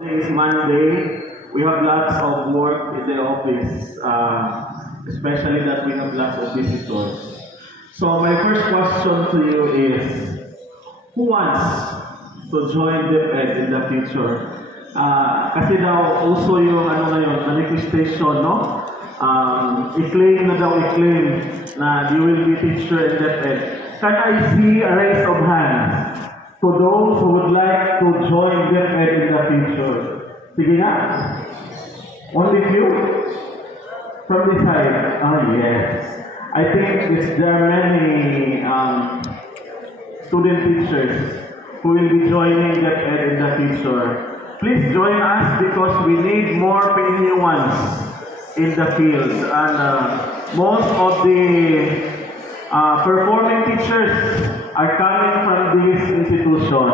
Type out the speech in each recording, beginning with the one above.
Today is Monday. We have lots of work in the office, especially that we have lots of visitors. So my first question to you is, who wants to join DepEd in the future? Kasi daw uso yung manifestation, no? I-claim na you will be teacher in DepEd. Can I see a raise of hands for those who would like to join DepEd in the future? Sige nga. Only few? From this side? Yes. I think there are many student teachers who will be joining DepEd in the future. Please join us because we need more PNU ones in the field. And most of the performing teachers are coming from this institution.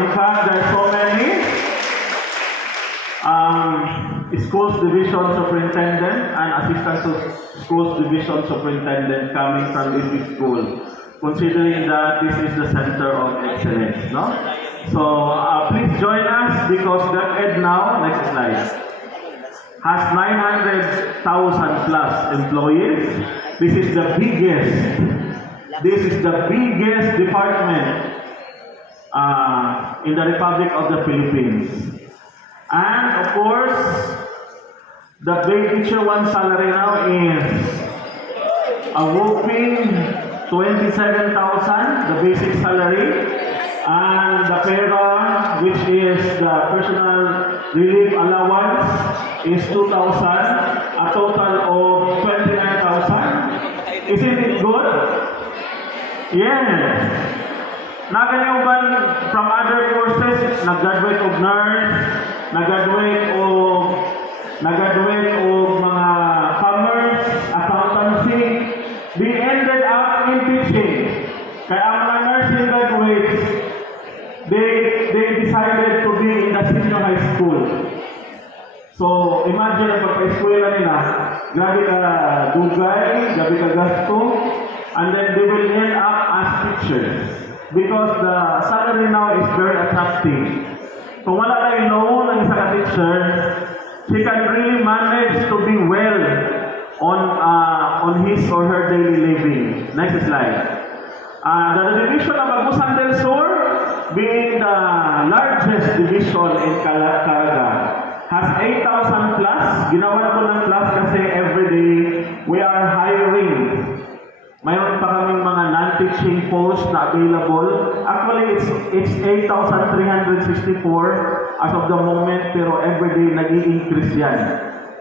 In fact, there are so many schools division superintendent and assistant schools division superintendent coming from this school, considering that this is the center of excellence. No? So please join us because DepEd now, next slide, has 900,000 plus employees. This is the biggest department in the Republic of the Philippines. And of course, the grade teacher one salary now is a whopping 27,000, the basic salary, and the PERA, which is the personal relief allowance, is 2,000, a total of 29,000. Isn't it good? Yes. Nagaliuban from other courses, nag-graduate of nurse, nag-graduate of mga commerce, accountancy. They ended up in teaching. Kaya ang mga nursing graduates, they decided to be in the senior high school. So, imagine ang pagpa-eskwela nila, grabe ka dugay, grabe ka gasto, and then they will end up as teachers. Because the salary now is very attractive. Kung wala tayong loan ng isang teacher, he can really manage to be well on his or her daily living. Next slide. The division of Agusan del Sur, being the largest division in Caraga, has 8,000 plus. Ginawan ko ng plus kasi everyday we are hiring. Mayroon pa kaming mga non-teaching posts na available. Actually, it's 8,364 as of the moment, pero everyday nag-i-increase yan.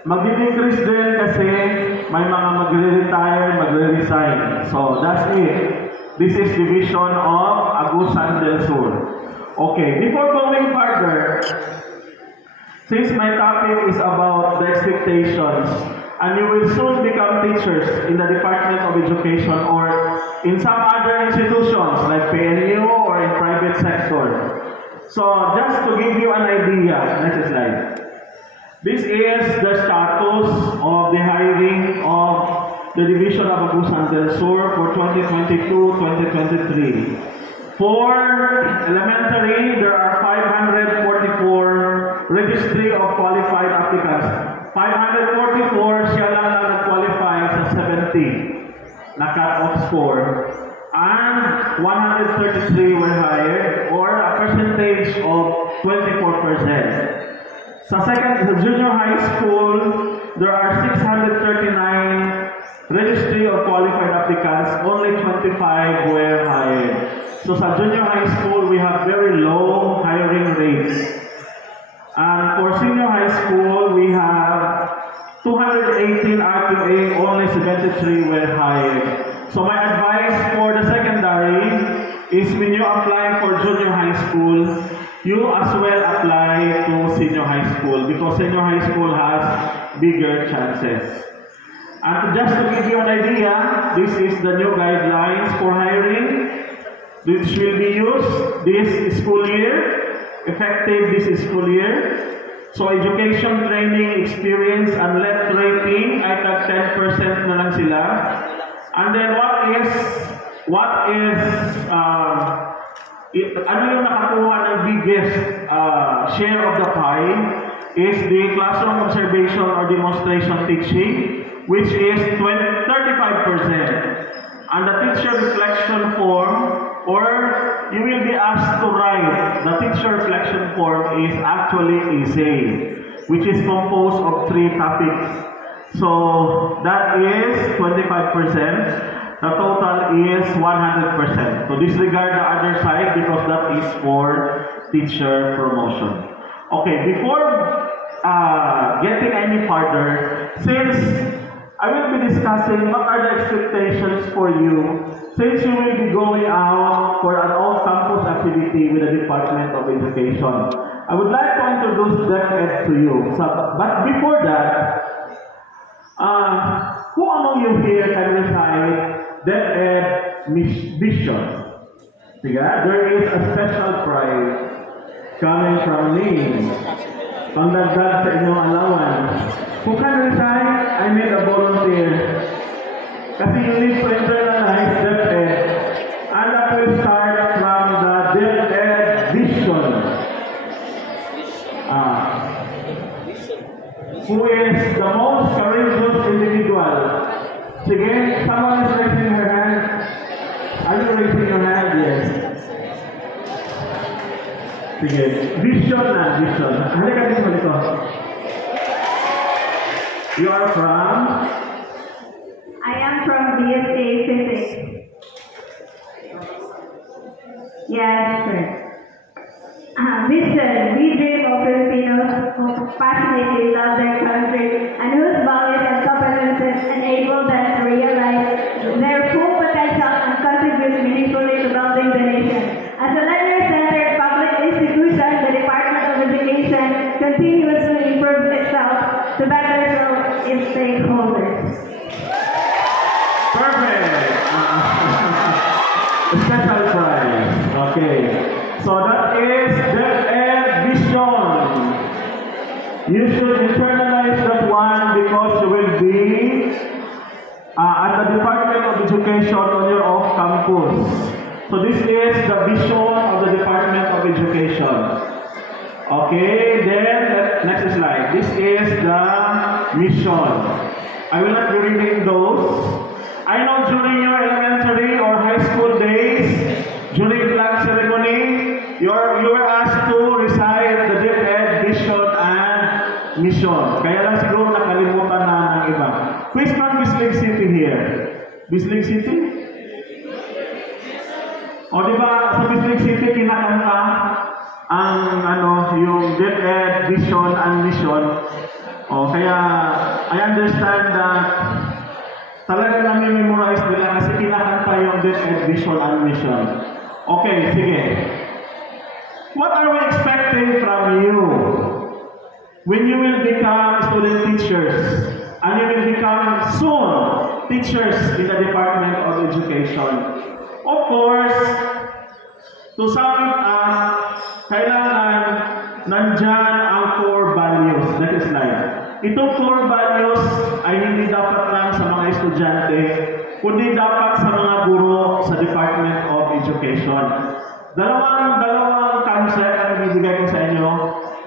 Mag-i-increase din kasi may mga magre-retire, magre-resign. So, that's it. This is division of Agusan del Sur. Okay, before going further, since my topic is about the expectations, and you will soon become teachers in the Department of Education or in some other institutions like PNU or in private sector. So just to give you an idea, next slide. This is the status of the hiring of the Division of Agusan del Sur for 2022-2023. For elementary, there are 544 registry of qualified applicants. 544 siya lang na nag-qualify sa 70 na cut-off score. And 133 were hired or a percentage of 24%. Sa junior high school, there are 639 registry of qualified applicants, only 25 were hired. So sa junior high school, we have very low hiring rates. And for senior high school, we have 218 RQA, only 73 were hired. So my advice for the secondary is when you apply for junior high school, you as well apply to senior high school because senior high school has bigger chances. And just to give you an idea, this is the new guidelines for hiring. This will be used this school year. Effective this school year. So education, training, experience, and left rating ay tag 10% na lang sila. And then what is ano yung nakakuha ng biggest share of the pie is the classroom observation or demonstration teaching, which is 35%. And the teacher reflection form, or you will be asked to write, the teacher reflection form is actually essay, which is composed of 3 topics. So that is 25%. The total is 100%. So disregard the other side because that is for teacher promotion. Okay, before getting any further, since I will be discussing what are the expectations for you since you will be going out for an all-campus activity with the Department of Education. I would like to introduce DepEd to you. But before that, who among you here can recite DepEd vision? There is a special prize coming from me. Pangdagdag sa inyong allowance. Who can recite? I made a volunteer. Kasi you need to internalize DepEd. And that will start from the DepEd vision. Who is the most courageous individual? Sige, someone is raising her hand. Are you raising your hand? Yes. Sige, vision na, vision. Halika din mo dito. You are from? I am from BSA Physics. Yes, sir. Vision. We dream of Filipinos who passionately love their country and whose values and competences enable them to realize their full potential and contribute meaningfully to building the nation. As a learner-centered public institution, the Department of Education continuously improves itself to better serve its stakeholders. Perfect! Special prize. Okay. So that is DepEd vision. You should internalize that one because you will be at the Department of Education on your off campus. So this is the vision of the Department of Education. Okay, then next slide. This is the mission. I will not be reading those. I know during your elementary or high school days, during flag ceremony, you were asked to recite the DepEd vision and mission. Kaya lang siguro nakalimutan na ng iba. Who is from Bislig City here? Bislig City? O diba sa Bislig City kinakanta ang yung DepEd vision and mission. O kaya I understand that talaga namin memorize nila kasi kinakanta yung DepEd vision and mission. Okay, sige. What are we expecting from you when you will become student teachers and you will become soon teachers in the Department of Education? Of course, to sum it up, kailangan nandyan ang core values. Next slide. Itong core values ay hindi dapat lang sa mga estudyante, kundi dapat sa mga guro sa Department of Education. Dalawang concept ang ibibigay ko sa inyo.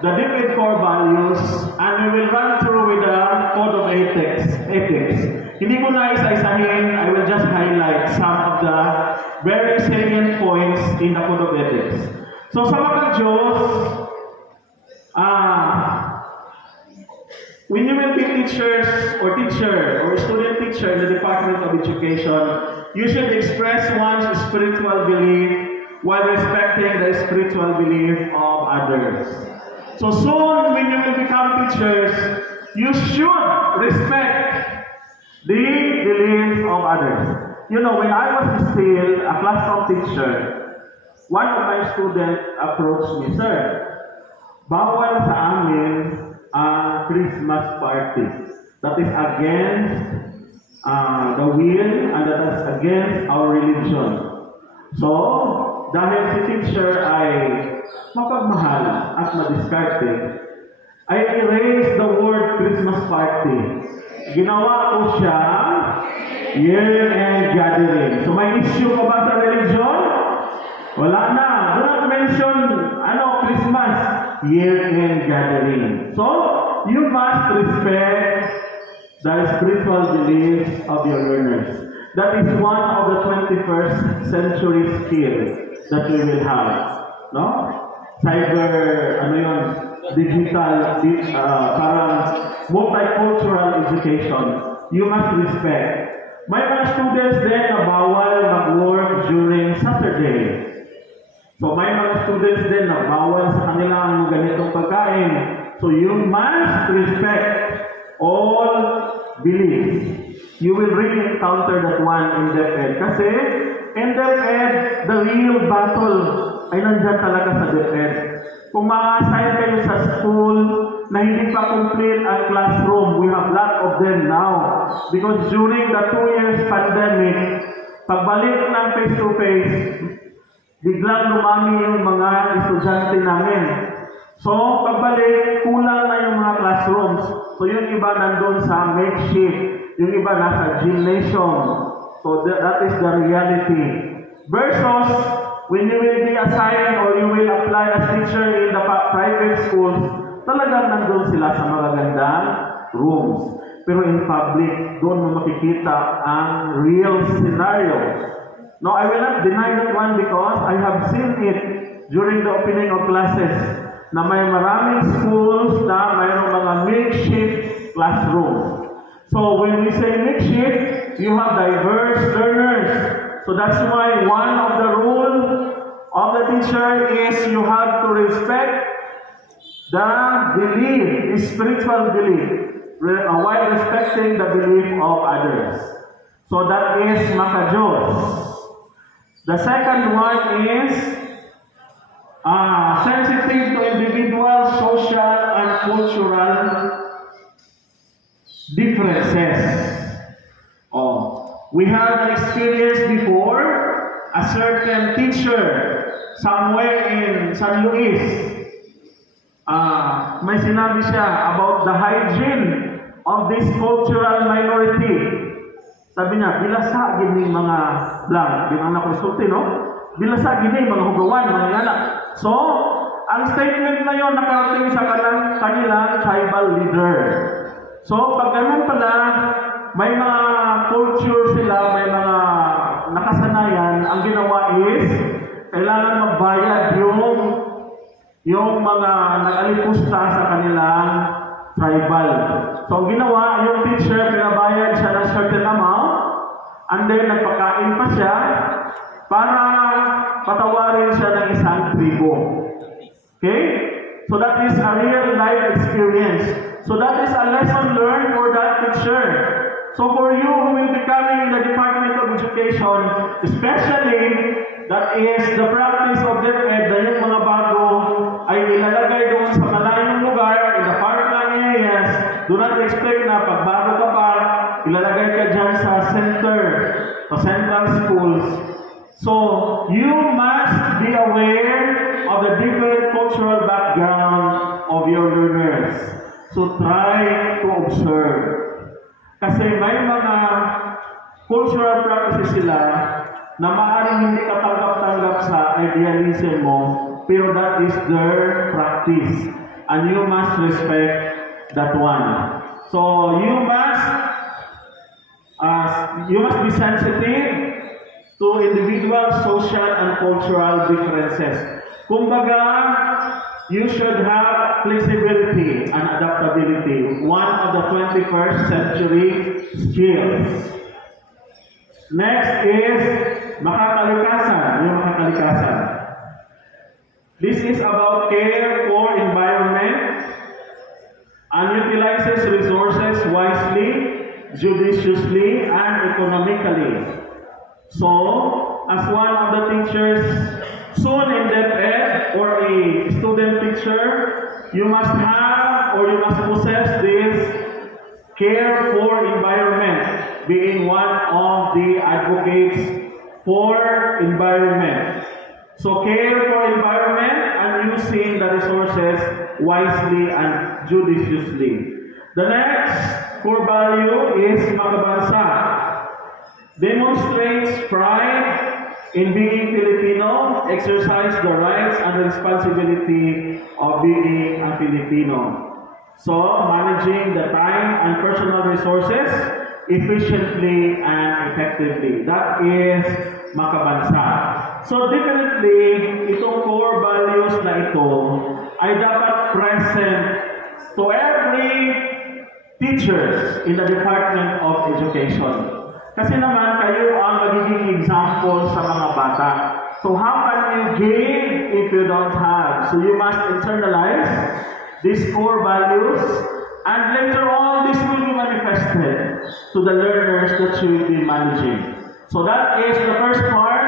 The DepEd core values, and we will run through with the code of ethics. Hindi ko na isa-isahin, I will just highlight some of the very salient points in the code of ethics. So sa mga Diyos, when you will be teachers or student teacher in the Department of Education, you should express one's spiritual belief while respecting the spiritual belief of others. So soon, when you will become teachers, you should respect the beliefs of others. You know, when I was still a classroom teacher, one of my students approached me, "Sir, bawal sa amin ang Christmas party. That is against the will and that is against our religion." So, dahil si teacher ay mapagmahal at madiskarte, I erased the word Christmas party. Ginawa ko siya year-end gathering. So may issue ka ba sa religion? Wala na. Do not mention, Christmas, year-end gathering. So, you must respect the spiritual beliefs of your learners. That is one of the 21st century skills that we will have. No? Digital, parang multicultural education. You must respect. May mga students din na bawal mag-work during Saturday. So may mga students din na bawal sa kanila ang ganitong pagkain. So you must respect all beliefs. You will really encounter that one in DepEd. Kasi in DepEd, the real battle ay nandyan talaga sa DepEd. Kung ma-assign kayo sa school na hindi pa complete ang classroom, we have lot of them now. Because during the 2 years pandemic, pagbalik ng face-to-face, biglang lumami yung mga estudyante namin. So, pagbalik, kulang na yung mga classrooms. So, yung iba nandun sa makeshift, yung iba nasa gymnasium. So, that is the reality. Versus, when you will be assigned or you will apply as teacher in the private schools, talagang nandun sila sa magagandang rooms. Pero in public, doon mo makikita ang real scenario. No, I will not deny that one because I have seen it during the opening of classes na may maraming schools na mayroong mga makeshift classrooms. So when we say makeshift, you have diverse learners. So that's why one of the rules of the teacher is you have to respect the belief, the spiritual belief, while respecting the belief of others. So that is makajos. The second one is sensitive to individual, social, and cultural differences. We have experienced before a certain teacher somewhere in San Luis. May sinabi siya about the hygiene of this cultural minority. Sabi niya, bilasa gini mga blank, binang nakonsulti, no? Bilasa gini mga hugawan, mga anak. So, ang statement na yon nakarating sa kanilang tribal leader. So, pag ganun pala, may mga culture sila, may mga nakasanayan, ang ginawa is, kailangan magbayad yung mga nag-alipusta sa kanilang tribal. So, ang ginawa, yung teacher, pinabayad siya ng certain amount, and then nagpakain pa siya para patawarin siya ng isang tribo. Okay? So, that is a real life experience. So, that is a lesson learned for that teacher. So, for you who will be coming in the Department of Education, especially, that is the practice of DepEd, na yung mga bago ay ilalagay doon sa malayong lugar, in the farmland areas. Do not expect na pag bago ka pa, ilalagay ka dyan sa center, sa central schools. So, you must be aware of the different cultural background of your learners. So, try to observe. Kasi may mga cultural practices sila na maaaring hindi katanggap-tanggap sa idealism mo, pero that is their practice. And you must respect that one. So, you must be sensitive to individual, social, and cultural differences. Kumbaga, you should have flexibility and adaptability. One of the 21st century skills. Next is makakalikasan. Yung makakalikasan. This is about care for environment and utilizes resources wisely, judiciously, and economically. So, as one of the teachers soon in DepEd or a student teacher, you must have or you must possess this care for environment, being one of the advocates for environment. So, care for environment and using the resources wisely and judiciously. The next core value is makabansa. Demonstrates pride, In being Filipino, exercise the rights and the responsibility of being a Filipino. So, managing the time and personal resources efficiently and effectively. That is makabansa. So, definitely, itong core values na ito ay dapat present to every teachers in the Department of Education. Kasi naman, kayo ang magiging example sa mga bata. So how can you give if you don't have? So you must internalize these core values, and later on, this will be manifested to the learners that you will be managing. So that is the first part,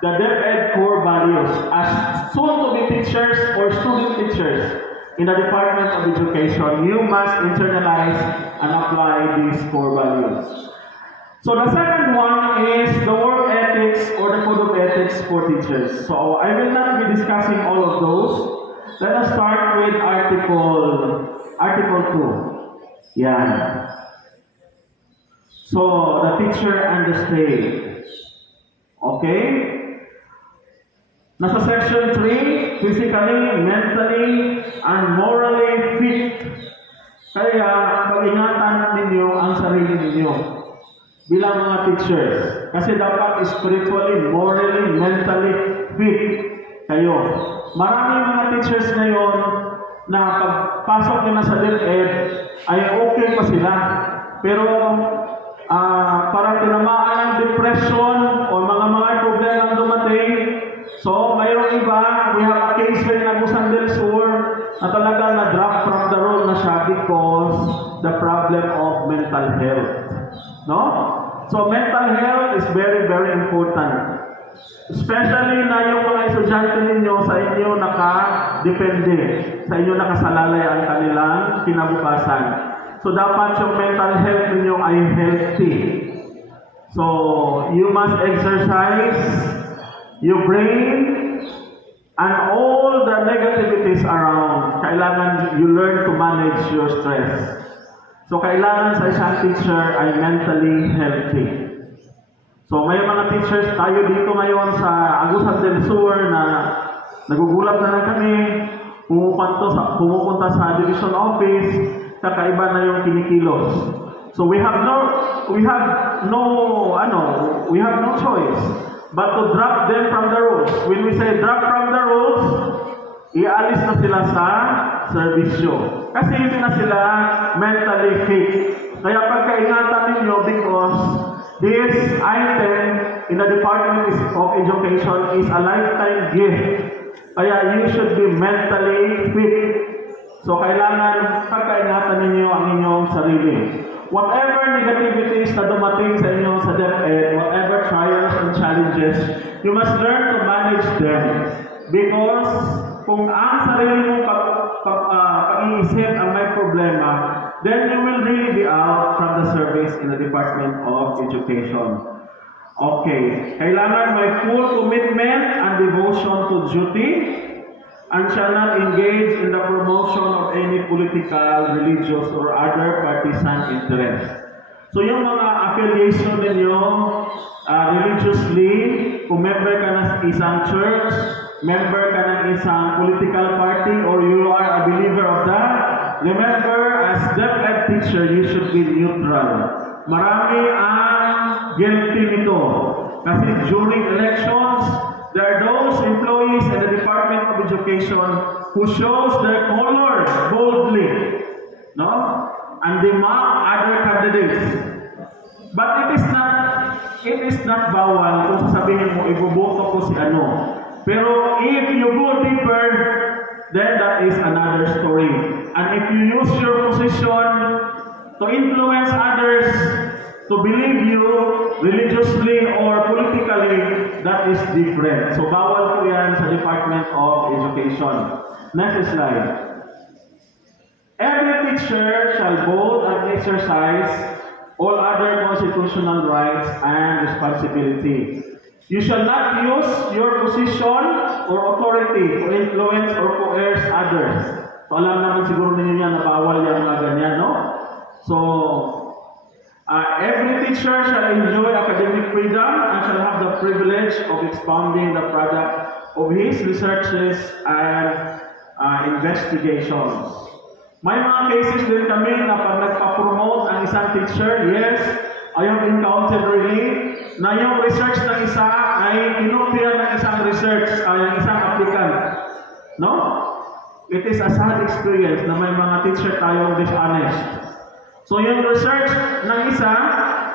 the DepEd core values. As soon-to-be teachers or student teachers in the Department of Education, you must internalize and apply these core values. So the second one is the work ethics or the code of ethics for teachers. So I will not be discussing all of those. Let us start with Article 2. Yeah. So the teacher and the state. Okay? Nasa section 3, physically, mentally, and morally fit. Kaya pag-ingatan ninyo ang sarili ninyo bilang mga teachers. Kasi dapat spiritually, morally, mentally fit kayo. Maraming mga teachers ngayon na pagpasok nila sa DepEd ay okay pa sila. Pero parang tinamaan ng depression o mga problema ang dumating. So, mayroong iba, we have a case here in Agusan del Sur na talaga na-drop from the role na siya because the problem of mental health. No? So, mental health is very, very important. Especially na yung mga estudyante ninyo sa inyo naka-depende, sa inyo nakasalalay ang kanilang kinabukasan. So, dapat yung mental health ninyo ay healthy. So, you must exercise your brain and all the negativities around. Kailangan you learn to manage your stress. So, kailangan sa isang teacher ay mentally healthy. So, may mga teachers tayo dito ngayon sa Agusan del Sur na nagugulat na lang kami, pumupunta sa division office, kakaiba na yung kinikilos. So, we have no choice but to drop them from the rules. When we say drop from the rules, ialis na sila sa servisyo. Kasi hindi na sila mentally fit. Kaya pagkaingatan ninyo because this item in the Department of Education is a lifetime gift. Kaya you should be mentally fit. So kailangan pagkaingatan ninyo ang inyong sarili. Whatever negativities na dumating sa inyo sa DepEd, whatever trials and challenges, you must learn to manage them. Because kung ang sarili mong pag-iisip ang may problema, then you will really be out from the service in the Department of Education. Okay. Kailangan may full commitment and devotion to duty and shall not engage in the promotion of any political, religious, or other partisan interest. So yung mga affiliation ninyo religiously, kung member ka ng isang church, member ka ng isang political party, or you are a believer of that, remember, as DepEd teacher, you should be neutral. Marami ang guilty nito. Kasi during elections, there are those employees in the Department of Education who shows their color boldly, no? And they mock other candidates. But it is not bawal kung sasabihin mo, iboboto ko si ano. Pero if you go deeper, then that is another story. And if you use your position to influence others to believe you religiously or politically, that is different. So, bawal po yan sa Department of Education. Next slide. Every teacher shall vote and exercise all other constitutional rights and responsibility. You shall not use your position or authority to influence or coerce others. So, alam naman siguro ninyo yan na bawal yan mga ganyan, no? So, Every teacher shall enjoy academic freedom and shall have the privilege of expounding the product of his researches and investigations. May mga cases din kami na pag nagpa-promote ang isang teacher, yes, I have encountered really na yung research ng isa ay kinopya ng isang research, ng isang applicant. No? It is a sad experience na may mga teacher tayong dishonest. So yung research ng isa,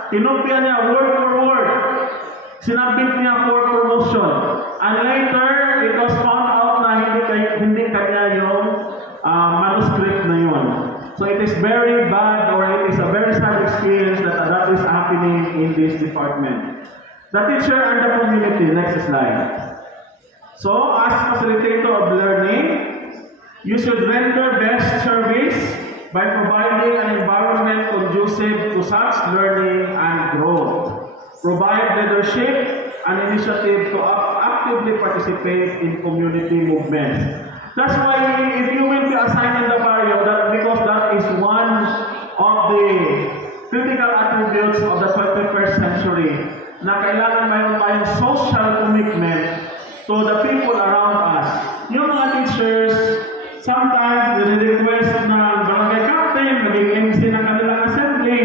kinopya niya word for word. Sinabit niya for promotion. And later, it was found out na hindi kanya yung manuscript na yun. So it is very bad, or it is a very sad experience that is happening in this department. The teacher and the community. Next slide. So, as facilitator of learning, you should render best service by providing an environment conducive to such learning and growth. Provide leadership and initiative to actively participate in community movements. That's why if you will be assigned in the barrio, because that is one of the critical attributes of the 21st century, na kailangan mayroon tayong social commitment to the people around us. Yung mga teachers, sometimes nire-request na barangay captain, maging MC ng kanilang assembly,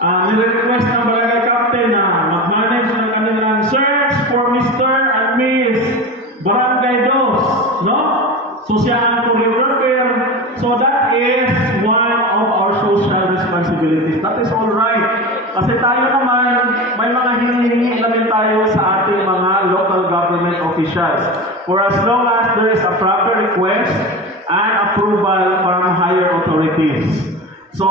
nire-request ng barangay captain na mag-manage ng kanilang search for Mr. and Miss Barangay Dos, no? So siya ang choreographer. So that is one of our social responsibilities. That is all right. Kasi tayo naman, may mga hinihingi namin tayo sa ating mga local government officials. For as long as there is a proper request and approval from higher authorities. So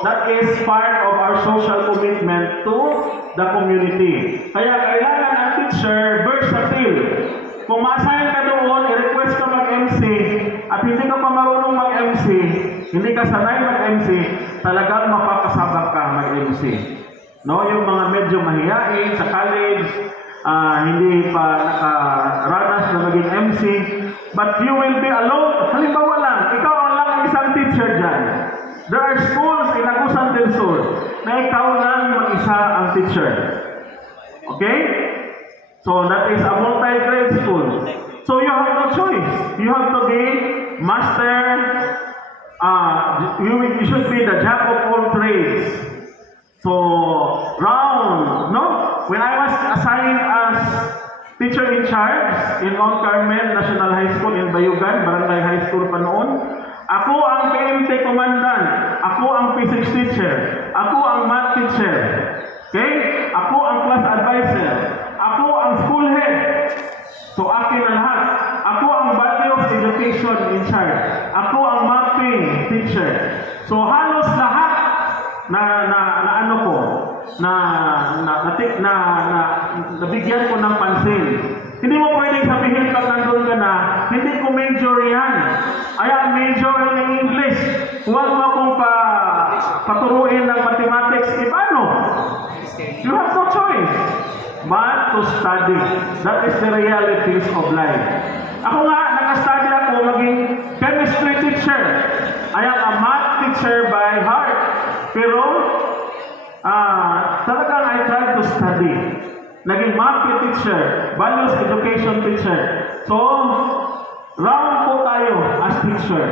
that is part of our social commitment to the community. Kaya kailangan ang teacher versatile. Kung ma-assign ka doon, i-request ka mag-MC, at hindi ka pa marunong mag-MC, hindi ka sanay mag-MC, talagang mapapasabak ka mag-MC. No, yung mga medyo mahiyain sa college, hindi pa nakaranas na maging MC, but you will be alone. Halimbawa lang, ikaw lang ang isang teacher dyan. There are schools in Agusan del Sur na ikaw lang mag-isa ang teacher. Okay? So that is a multi-grade school. So you have no choice. You have to be master. You should be the jack of all trades. So when I was assigned as teacher in charge in Mount Carmel National High School in Bayugan, Barangay High School pa noon, ako ang PMT commandant, ako ang physics teacher, ako ang math teacher, okay? Ako ang class advisor, ako ang school head. So akin ang lahat. Ako ang values education in charge. Ako ang mapping teacher. So halos lahat nabigyan ko ng pansin. Hindi mo pwedeng sabihin pag nandun ka na, hindi ko major yan. I am major in English. Huwag mo akong paturuin ng mathematics. Paano? You have no choice but to study. That is the realities of life. Ako nga, nag-study ako maging chemistry teacher. I am a math teacher by heart. Pero, talagang I tried to study. Naging math teacher, values education teacher. So, round po tayo as teacher.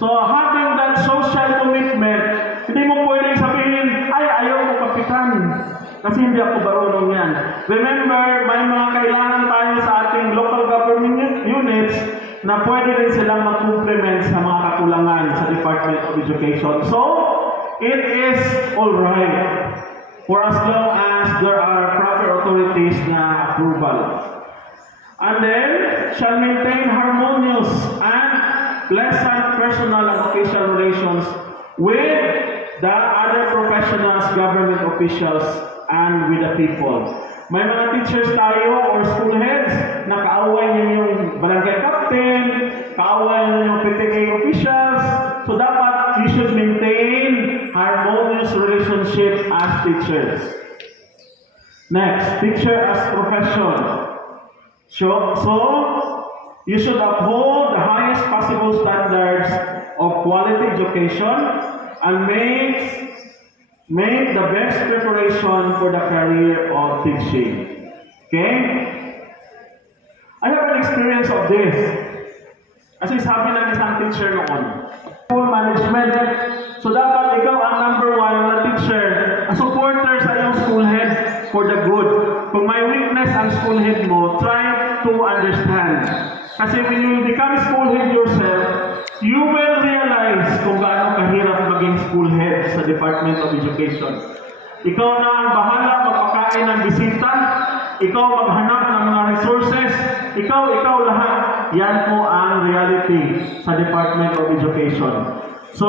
So, having that social commitment, hindi mo pwedeng sabihin, ay, ayaw ko kapitan. Kasi hindi ako marunong yan. Remember, may mga kailangan tayo sa ating local government units na pwede rin silang mag-complement sa mga kakulangan sa Department of Education. So, it is alright for as long as there are proper authorities na approval. And then, shall maintain harmonious and pleasant personal and official relations with the other professionals, government officials, and with the people. May mga teachers tayo or school heads na kaaway niyo yung barangay captain, kaaway niyo yung PTA officials. So dapat you should maintain harmonious relationship as teachers. Next, teacher as profession. So you should uphold the highest possible standards of quality education and make make the best preparation for the career of teaching. Okay? I have an experience of this. Kasi sabi ng isang teacher noon, school management. So dapat ikaw ang number one na teacher, a supporter sa iyong school head for the good. Kung may weakness ang school head mo, try to understand. Kasi when you become school head yourself, you will realize kung gaano kahirap maging school head sa Department of Education. Ikaw na ang bahala magpakain ng bisita, ikaw maghanap ng mga resources, ikaw lahat. Yan po ang reality sa Department of Education. So,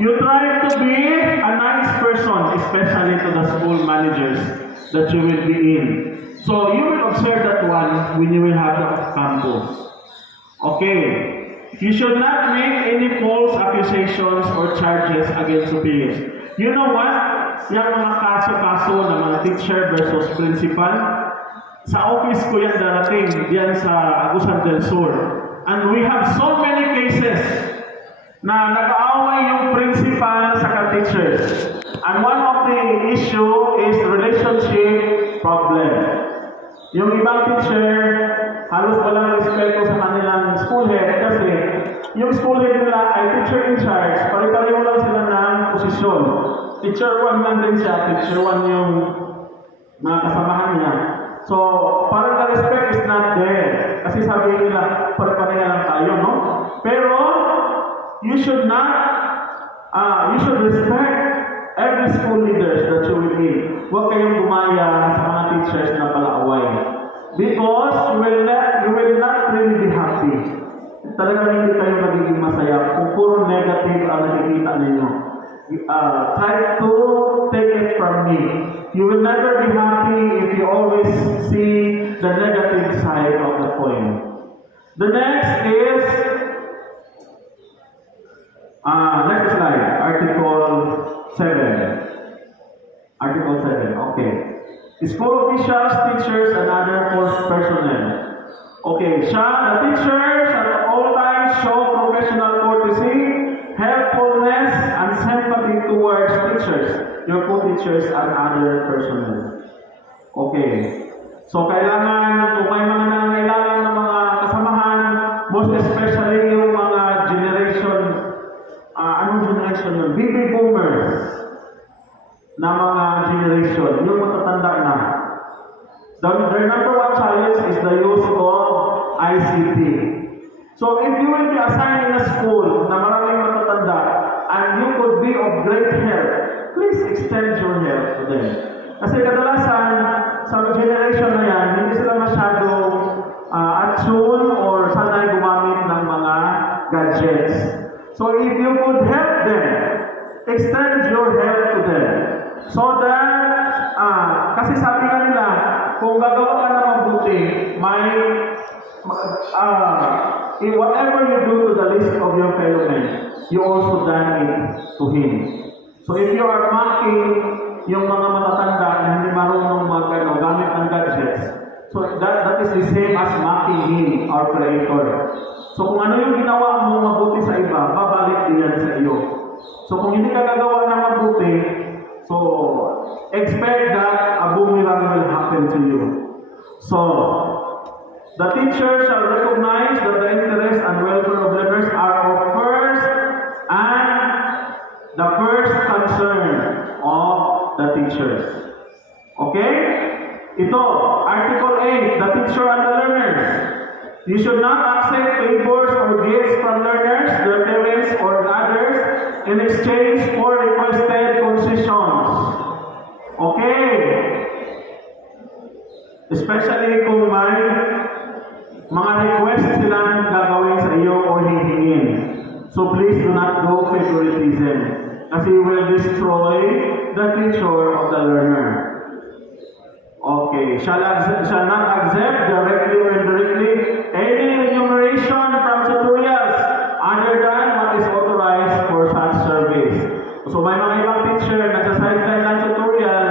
you try to be a nice person, especially to the school managers that you will be in. So, you will observe that one when you will have the campus. Okay. You should not make any false accusations or charges against superiors. You know what? Yung mga kaso-kaso ng mga teacher versus principal, sa office ko yan darating, yan sa Agusan del Sur. And we have so many cases na nag-aaway yung principal sa ka-teachers. And one of the issue is relationship problem. Yung ibang teacher, halos walang respeto sa kanilang school head kasi yung school head nila ay teacher in charge, pare-pareho lang sila ng posisyon. Teacher 1 lang din siya, teacher 1 yung mga kasamahan niya. So, parang the respect is not there. Kasi sabi nila, pare-pareho lang tayo, no? Pero, you should respect every school leaders that you will be. Huwag kayong gumaya sa mga teachers na palaaway. Because you will not really be happy. Talagang hindi kayo magiging masaya kung puro negative ang nakikita ninyo. Try to take it from me. You will never be happy if you always see the negative side of the coin. The next is next slide, Article 7. Article 7, okay. School officials, teachers, and other force personnel. Okay, the teachers at all times show professional courtesy, helpfulness, and sympathy towards teachers, your co-teachers, and other personnel. Okay. So, kailangan, kung may mga nangailangan ng mga kasamahan, most especially yung mga generation, anong generation yun? Baby boomers na mga generation, yung matatanda na. Their number one challenge is the use of ICT. So if you will be assigned in a school na maraming matatanda and you could be of great help, please extend your help to them. Kasi kadalasan sa generation na yan, hindi sila masyadong attune or sanay gumamit ng mga gadgets. So if you could help them, extend your help to them. So that, kasi sabi nga nila, kung gagawa ka na mabuti, whatever you do to the least of your fellow men, you also done it to him. So if you are mocking yung mga matatanda na hindi marunong gamit ng gadgets, so that is the same as mocking him, our Creator. So kung ano yung ginawa mo mabuti sa iba, babalik din yan sa iyo. So kung hindi ka gagawa na mabuti, so expect that a boomerang will happen to you. So, the teacher shall recognize that the interests and welfare of learners are of the first concern of the teachers. Okay? Ito, Article 8, the teacher and the learners. You should not accept favors or gifts from learners, their parents, or others in exchange for requested concessions. Okay? Especially kung may mga request silang gagawin sa iyo o hihingin. So please do not go favoritism, as you will destroy the future of the learner. Okay, shall not accept directly or indirectly any remuneration from tutorials other than what is authorized for such service. So may mga ibang teacher na sa sideline ng tutorial,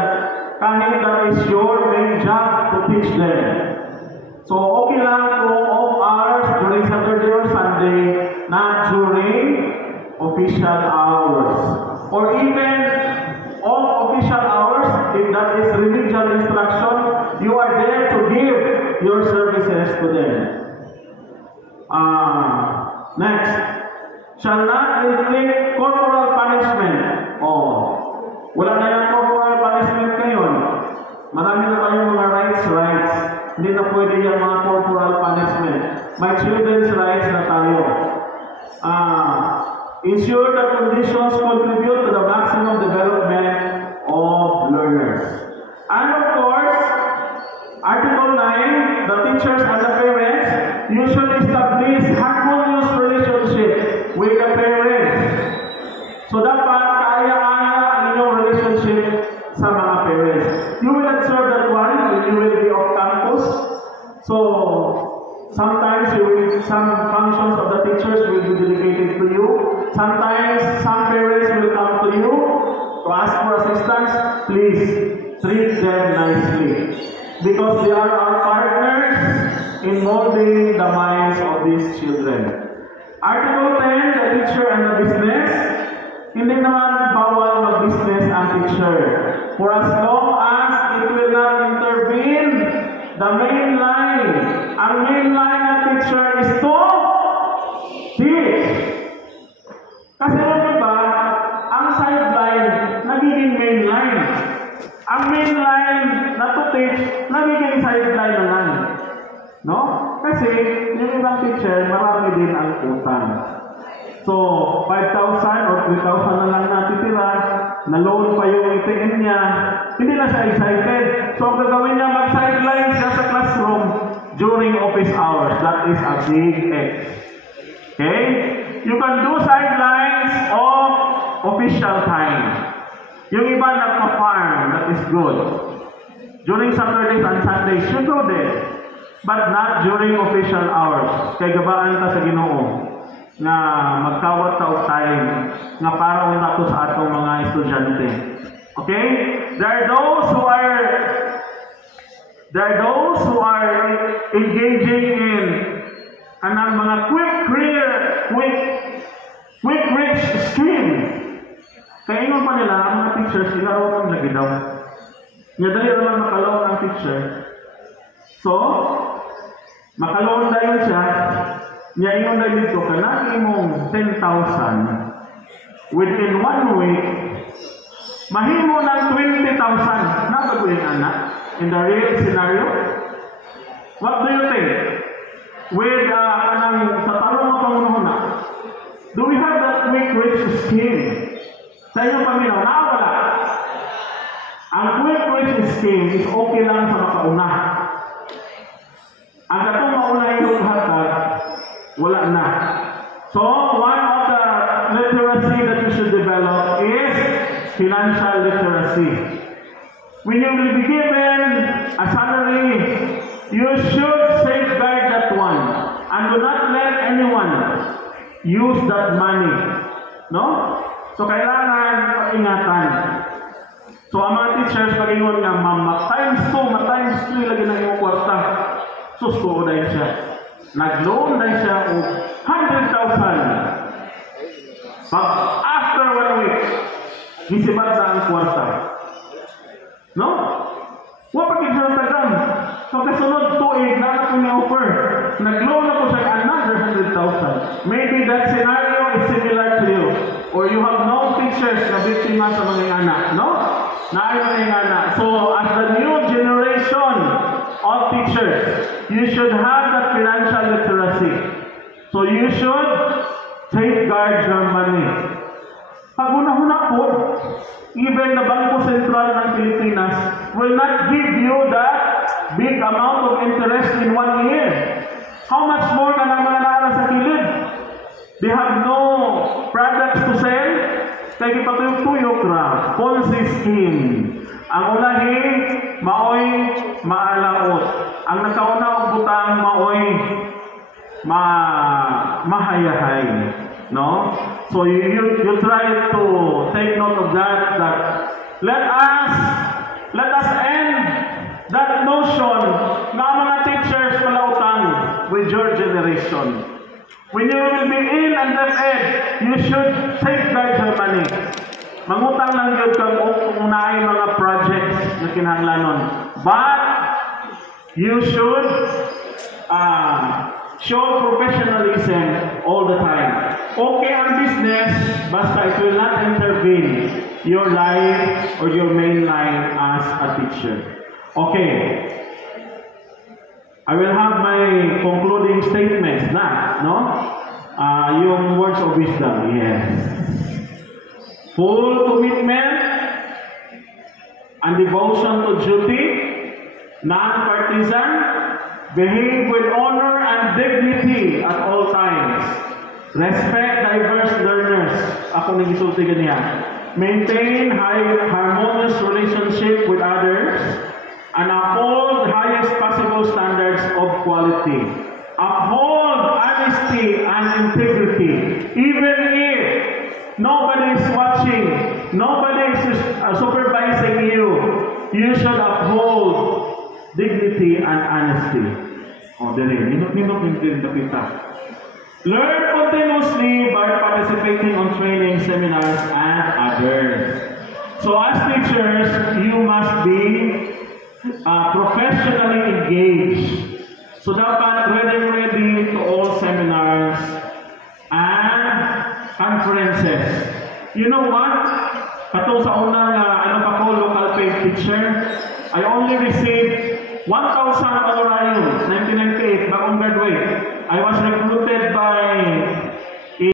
kahit that is your main job to teach them. So okay lang kung off hours during Saturday or Sunday, not during official hours. Or even of official hours, if that is religious instruction, you are there to give your services to them. Next, shall not inflict corporal punishment. Wala na yung corporal punishment ngayon. Marami na kayong mga rights. Hindi na pwede yung mga corporal punishment. May children's rights na tayo. Ensure that conditions contribute to the maximum development of learners. And of course, Article 9, the teachers and the parents usually establish harmonious relationship with the parents. So dapat kaaya-aya ang inyong relationship sa mga parents. You will observe that one when you will be off campus. So sometimes some functions of the teachers will be delegated to you. Sometimes some parents will come to you to ask for assistance. Please treat them nicely, because they are our partners in molding the minds of these children. Article 10, the teacher and the business. Hindi naman bawal mag-business ang teacher, for as long as it will not intervene the main line. Ang main line ng teacher is to teach. Kasi diba, ang sideline nagiging main line. Ang main line na to teach, nagiging sideline na lang. No? Kasi yung ibang teacher, marami din ang utang. So, 5,000 or 3,000 na lang natitira, na-loan pa yung ATM niya, hindi na siya excited. So, ang gagawin niya, mag-sideline siya sa classroom during office hours. That is a big X. Okay? You can do sidelines of official time. Yung iba nagpa-farm, that is good. During Saturdays and Sundays, you go there. But not during official hours. Kaya gabaan ta sa Ginoo na magkawat ta og time nga para una to sa atong mga estudyante. Okay? There are those who are engaging in kanang mga quick rich scheme. Kaya ingon pa nila ang mga teachers sila raw ang lagi daw. Nya dali naman makalaw ang teacher. So, makalaw dayon siya. Nya ingon na dito kana imong 10,000 within 1 week mahimo ng 20,000 na gagawin anak in the real scenario. What do you think? With kanang sa tarong mga pangunahuna, do we have that quick rich scheme sa inyong paminaw? Wala. Ang quick rich scheme is okay lang sa makauna. Ang katong mauna yung hatag, wala na. So, one of the literacy that you should develop is financial literacy. When you will be given a salary, you should safeguard that one and do not let anyone use that money. No? So, kailangan ingatan. So, ang mga teachers, pag-ingon nga, ma'am, times 2, times 3 lagi na yung kwarta. Susuo dahil siya. Nag-loan dahil siya o 100,000. Pag after 1 week, gisibat sa ang kwarta. No? Wapag siya tagang. Pagkasunod 2 na ako niya offer. Nag-loan ako siya another 100,000. Maybe that scenario is similar to you. Or you have no teachers na biktima sa mga anak. No? Naayon na yung anak. So, as the new generation of teachers, you should have that financial literacy. So, you should safeguard your money. Pag una-una po, even the Bangko Sentral ng Pilipinas will not give you that big amount of interest in 1 year. How much more ka ng mga naara sa kilid? They have no products to sell. Kaya ipatuyok-tuyok ra. Ponzi scheme. Ang ulahi, maoy maalaot. Ang nakauna og butang, maoy mahayahay. No? So you try to take note of that let us end that notion na mga teachers palautang with your generation. When you will be in and DepEd, you should safeguard your money. Mangutang lang yun kung naay mga projects na kinahanglanon. But, you should show professionalism all the time. Okay ang business, basta it will not intervene your life or your main line as a teacher. Okay. I will have my concluding statements na, no? Yung words of wisdom, yes. Full commitment and devotion to duty, non-partisan, behave with honor and dignity at all times. Respect diverse learners. Ako nag-isulti ganyan. Maintain harmonious relationship with others and uphold the highest possible standards of quality. Uphold honesty and integrity. Even if nobody is watching, nobody is supervising you, you should uphold dignity and honesty. O, dali. Minok din kita. Learn continuously by participating on training, seminars, and others. So as teachers, you must be professionally engaged. So dapat ready to all seminars and conferences. You know what? Katong sa unang local paid teacher, I only received 1,000 honorarium, 1998, bagong graduate. I was recruited by